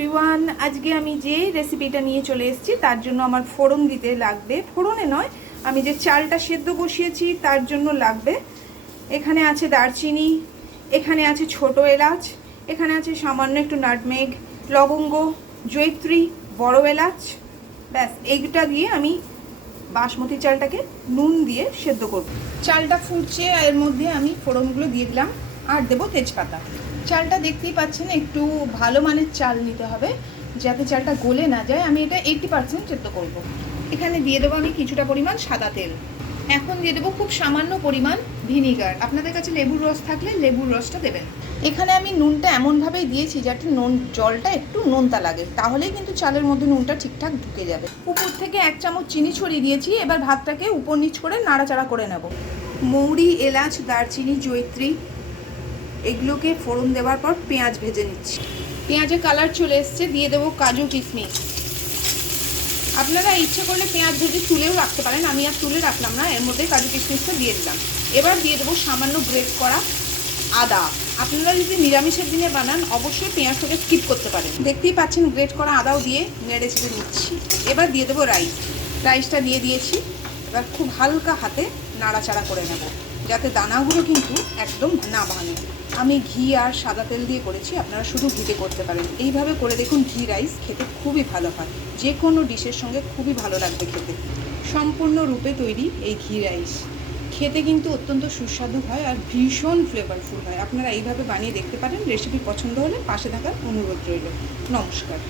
Everyone, আজকে আমি যে রেসিপিটা নিয়ে চলে এসেছি তার জন্য আমার ফোড়ন দিতে লাগবে। ফোড়নে নয়, আমি যে চালটা সেদ্ধ বসিয়েছি তার জন্য লাগবে। এখানে আছে দারচিনি, এখানে আছে ছোট এলাচ, এখানে আছে সামান্য একটু নাটমেগ, লবঙ্গ, জয়িত্রী, বড় এলাচ। ব্যাস এইটা দিয়ে আমি বাসমতি চালটাকে নুন দিয়ে সেদ্ধ করব। চালটা ফুটছে, এর মধ্যে আমি ফোড়নগুলো দিয়ে দিলাম আর দেবো তেজপাতা। চালটা দেখতেই পাচ্ছেন, একটু ভালো মানের চাল নিতে হবে যাতে চালটা গলে না যায়। আমি এটা 80% সেদ্ধ করব। এখানে দিয়ে দেবো আমি কিছুটা পরিমাণ সাদা তেল। এখন দিয়ে দেবো খুব সামান্য পরিমাণ ভিনিগার। আপনাদের কাছে লেবুর রস থাকলে লেবুর রসটা দেবেন। এখানে আমি নুনটা এমনভাবেই দিয়েছি যাতে জলটা একটু নোনতা লাগে, তাহলেই কিন্তু চালের মধ্যে নুনটা ঠিকঠাক ঢুকে যাবে। উপর থেকে 1 চামচ চিনি ছড়িয়ে দিয়েছি। এবার ভাতটাকে উপর নিচ করে নাড়াচাড়া করে নেব। মৌরি, এলাচ, দারচিনি, জয়িত্রী এগুলোকে ফোড়ন দেওয়ার পর পেঁয়াজ ভেজে নিচ্ছি। পেঁয়াজের কালার চলে এসছে, দিয়ে দেবো কাজু কিশমিশ। আপনারা ইচ্ছে করলে পেঁয়াজ ভেজে তুলেও রাখতে পারেন, আমি আর তুলে রাখলাম না, এর মধ্যে কাজু কিশমিশটা দিয়ে দিলাম। এবার দিয়ে দেবো সামান্য গ্রেট করা আদা। আপনারা যদি নিরামিষের দিনে বানান অবশ্যই পেঁয়াজটাকে স্কিপ করতে পারেন। দেখতেই পাচ্ছেন গ্রেট করা আদাও দিয়ে নেড়ে চেড়ে নিচ্ছি। এবার দিয়ে দেবো রাইসটা দিয়ে দিয়েছি। এবার খুব হালকা হাতে নাড়াচাড়া করে নেব যাতে দানাগুলো কিন্তু একদম না ভাঙে। আমি ঘি আর সাদা তেল দিয়ে করেছি, আপনারা শুধু ঘিতে করতে পারেন। এইভাবে করে দেখুন, ঘি রাইস খেতে খুবই ভালো হয়, যে কোনো ডিশের সঙ্গে খুবই ভালো লাগবে খেতে। সম্পূর্ণরূপে তৈরি এই ঘি রাইস খেতে কিন্তু অত্যন্ত সুস্বাদু হয় আর ভীষণ ফ্লেভারফুল হয়। আপনারা এইভাবে বানিয়ে দেখতে পারেন। রেসিপি পছন্দ হলে পাশে থাকার অনুরোধ রইল। নমস্কার।